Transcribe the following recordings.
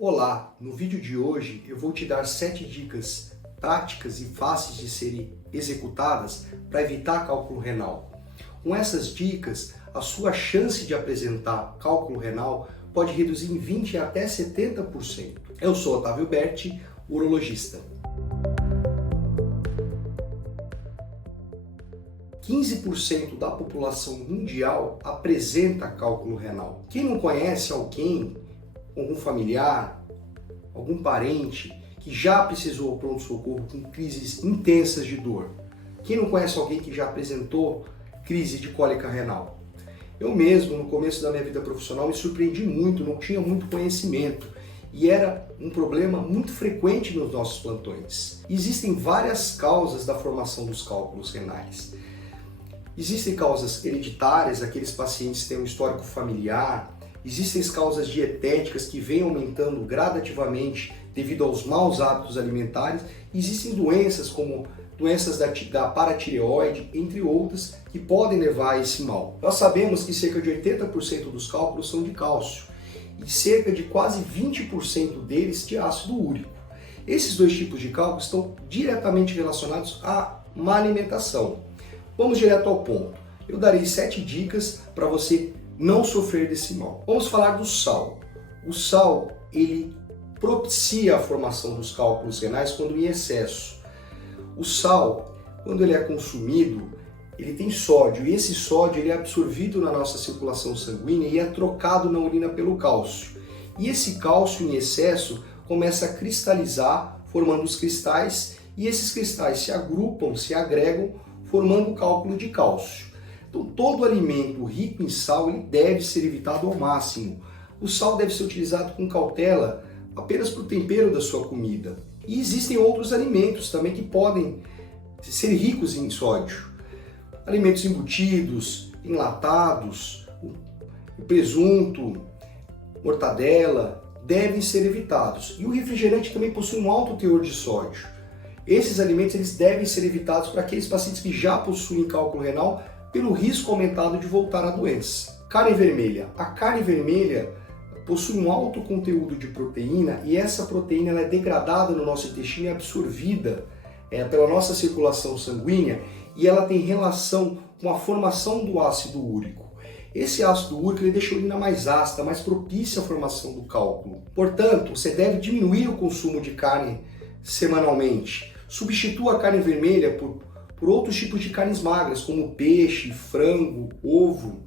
Olá, no vídeo de hoje eu vou te dar 7 dicas práticas e fáceis de serem executadas para evitar cálculo renal. Com essas dicas, a sua chance de apresentar cálculo renal pode reduzir em 20% até 70%. Eu sou Otávio Berti, urologista. 15% da população mundial apresenta cálculo renal. Quem não conhece alguém, algum familiar, algum parente que já precisou do pronto-socorro com crises intensas de dor? Quem não conhece alguém que já apresentou crise de cólica renal? Eu mesmo, no começo da minha vida profissional, me surpreendi muito, não tinha muito conhecimento e era um problema muito frequente nos nossos plantões. Existem várias causas da formação dos cálculos renais. Existem causas hereditárias, aqueles pacientes que têm um histórico familiar. Existem as causas dietéticas que vêm aumentando gradativamente devido aos maus hábitos alimentares. Existem doenças como doenças da paratireoide, entre outras, que podem levar a esse mal. Nós sabemos que cerca de 80% dos cálculos são de cálcio e cerca de quase 20% deles de ácido úrico. Esses dois tipos de cálculos estão diretamente relacionados à má alimentação. Vamos direto ao ponto. Eu darei 7 dicas para você não sofrer desse mal. Vamos falar do sal. O sal, ele propicia a formação dos cálculos renais quando em excesso. O sal, quando ele é consumido, ele tem sódio e esse sódio ele é absorvido na nossa circulação sanguínea e é trocado na urina pelo cálcio. E esse cálcio em excesso começa a cristalizar, formando os cristais, e esses cristais se agrupam, se agregam, formando o cálculo de cálcio. Então, todo alimento rico em sal ele deve ser evitado ao máximo. O sal deve ser utilizado com cautela apenas para o tempero da sua comida. E existem outros alimentos também que podem ser ricos em sódio. Alimentos embutidos, enlatados, o presunto, mortadela, devem ser evitados. E o refrigerante também possui um alto teor de sódio. Esses alimentos eles devem ser evitados para aqueles pacientes que já possuem cálculo renal pelo risco aumentado de voltar à doença. Carne vermelha. A carne vermelha possui um alto conteúdo de proteína e essa proteína ela é degradada no nosso intestino e absorvida pela nossa circulação sanguínea e ela tem relação com a formação do ácido úrico. Esse ácido úrico ele deixa a urina mais ácida, mais propícia à formação do cálculo. Portanto, você deve diminuir o consumo de carne semanalmente. Substitua a carne vermelha por outros tipos de carnes magras, como peixe, frango, ovo,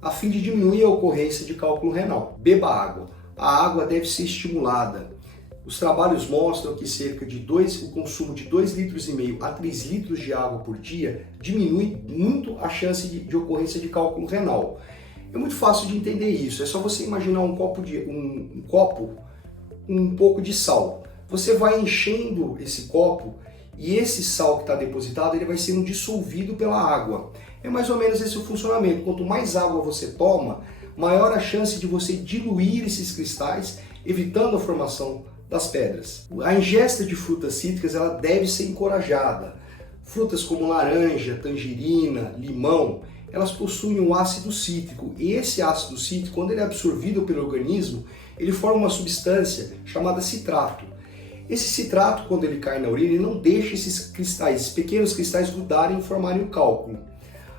a fim de diminuir a ocorrência de cálculo renal. Beba água. A água deve ser estimulada. Os trabalhos mostram que o consumo de 2,5 litros a 3 litros de água por dia diminui muito a chance de ocorrência de cálculo renal. É muito fácil de entender isso. É só você imaginar um copo com um pouco de sal. Você vai enchendo esse copo e esse sal que está depositado ele vai sendo dissolvido pela água. É mais ou menos esse o funcionamento. Quanto mais água você toma, maior a chance de você diluir esses cristais, evitando a formação das pedras. A ingesta de frutas cítricas ela deve ser encorajada. Frutas como laranja, tangerina, limão, elas possuem um ácido cítrico. E esse ácido cítrico, quando ele é absorvido pelo organismo, ele forma uma substância chamada citrato. Esse citrato, quando ele cai na urina, ele não deixa esses cristais, esses pequenos cristais grudarem e formarem o cálculo.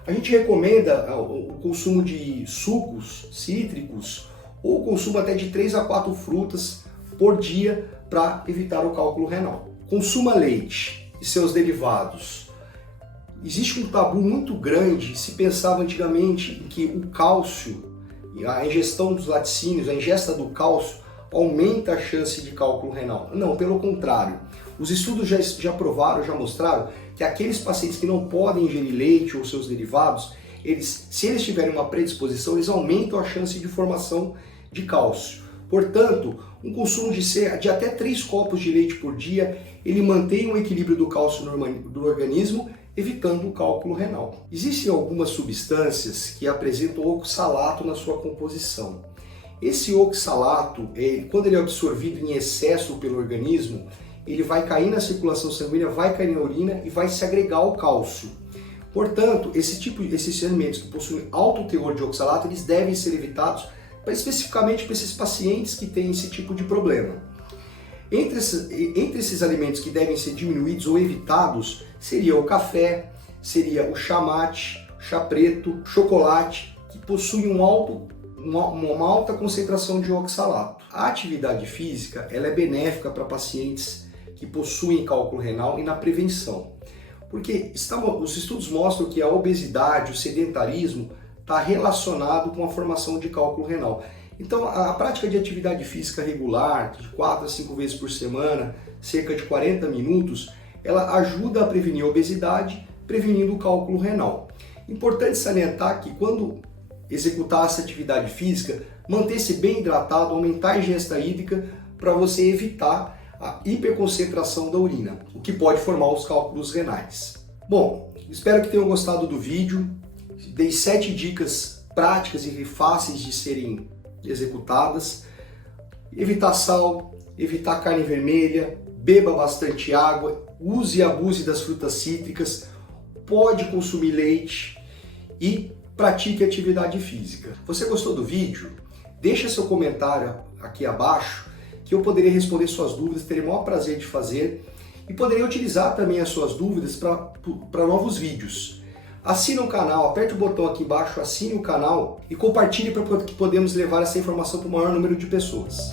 A gente recomenda o consumo de sucos cítricos ou o consumo até de 3 a 4 frutas por dia para evitar o cálculo renal. Consuma leite e seus derivados. Existe um tabu muito grande, se pensava antigamente em que o cálcio, a ingestão dos laticínios, a ingesta do cálcio, aumenta a chance de cálculo renal. Não, pelo contrário. Os estudos já provaram, já mostraram que aqueles pacientes que não podem ingerir leite ou seus derivados, se eles tiverem uma predisposição, eles aumentam a chance de formação de cálcio. Portanto, um consumo de até 3 copos de leite por dia, ele mantém o equilíbrio do cálcio do organismo, evitando o cálculo renal. Existem algumas substâncias que apresentam oxalato na sua composição. Esse oxalato, quando ele é absorvido em excesso pelo organismo, ele vai cair na circulação sanguínea, vai cair na urina e vai se agregar ao cálcio. Portanto, esses alimentos que possuem alto teor de oxalato, eles devem ser evitados especificamente para esses pacientes que têm esse tipo de problema. Entre esses alimentos que devem ser diminuídos ou evitados, seria o café, seria o chá mate, chá preto, chocolate, que possuem uma alta concentração de oxalato. A atividade física ela é benéfica para pacientes que possuem cálculo renal e na prevenção. Porque os estudos mostram que a obesidade, o sedentarismo, está relacionado com a formação de cálculo renal. Então, a prática de atividade física regular, de 4 a 5 vezes por semana, cerca de 40 minutos, ela ajuda a prevenir a obesidade, prevenindo o cálculo renal. Importante salientar que quando executar essa atividade física, manter-se bem hidratado, aumentar a ingesta hídrica para você evitar a hiperconcentração da urina, o que pode formar os cálculos renais. Bom, espero que tenham gostado do vídeo. Dei 7 dicas práticas e fáceis de serem executadas. Evitar sal, evitar carne vermelha, beba bastante água, use e abuse das frutas cítricas, pode consumir leite e pratique atividade física. Você gostou do vídeo? Deixa seu comentário aqui abaixo que eu poderei responder suas dúvidas, terei o maior prazer de fazer e poderei utilizar também as suas dúvidas para novos vídeos. Assine o canal, aperte o botão aqui embaixo, assine o canal e compartilhe para que podemos levar essa informação para o maior número de pessoas.